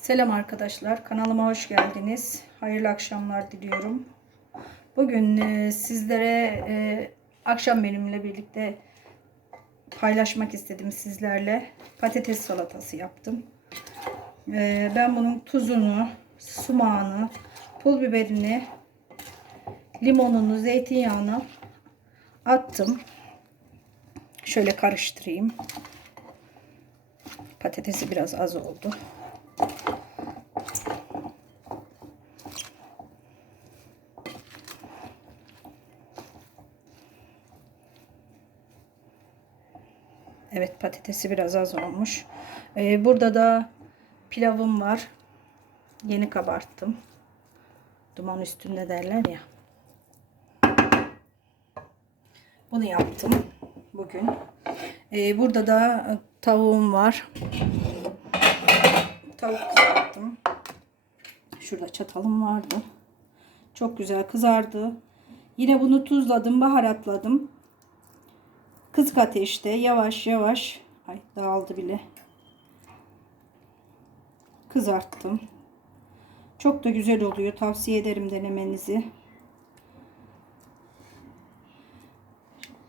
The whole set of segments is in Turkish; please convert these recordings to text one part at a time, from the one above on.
Selam arkadaşlar. Kanalıma hoş geldiniz. Hayırlı akşamlar diliyorum. Bugün e, sizlere e, akşam benimle birlikte paylaşmak istedim sizlerle. Patates salatası yaptım. E, ben bunun tuzunu, sumağını, pul biberini, limonunu, zeytinyağını attım. Şöyle karıştırayım. Patatesi biraz az oldu. Evet patatesi biraz az olmuş. Ee, burada da pilavım var. Yeni kabarttım. Duman üstünde derler ya. Bunu yaptım bugün. Ee, burada da tavuğum var. Tavuk kızarttım. Şurada çatalım vardı. Çok güzel kızardı. Yine bunu tuzladım, baharatladım. Kısık ateşte yavaş yavaş ay dağıldı bile. Kızarttım. Çok da güzel oluyor. Tavsiye ederim denemenizi.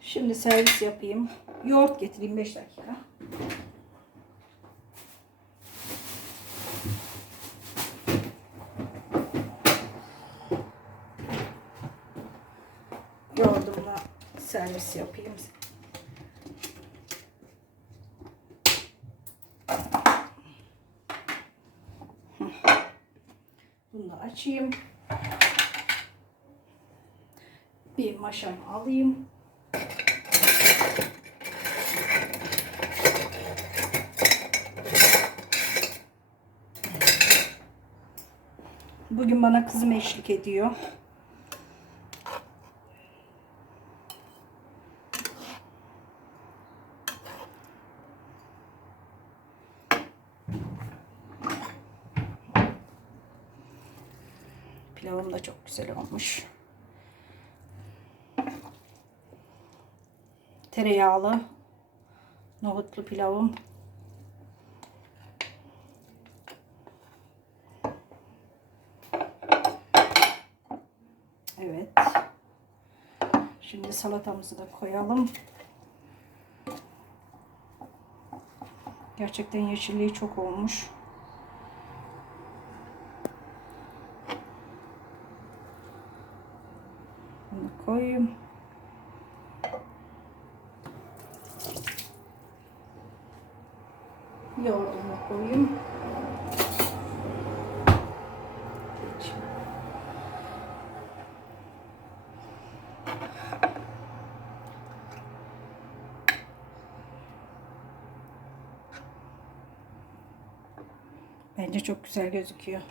Şimdi servis yapayım. Yoğurt getireyim 5 dakika. Yoğurdumla servis yapayım. Bunu da açayım. Bir maşamı alayım. Bugün bana kızım eşlik ediyor. Pilavım da çok güzel olmuş. Tereyağlı nohutlu pilavım. Evet. Şimdi salatamızı da koyalım. Gerçekten yeşilliği çok olmuş. Bunu koyayım. Yoğurdumu koyayım. Bence çok güzel gözüküyor.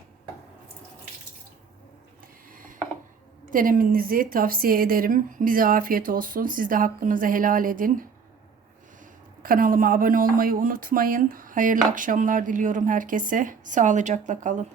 Denemenizi tavsiye ederim. Bize afiyet olsun. Siz de hakkınızı helal edin. Kanalıma abone olmayı unutmayın. Hayırlı akşamlar diliyorum herkese. Sağlıcakla kalın.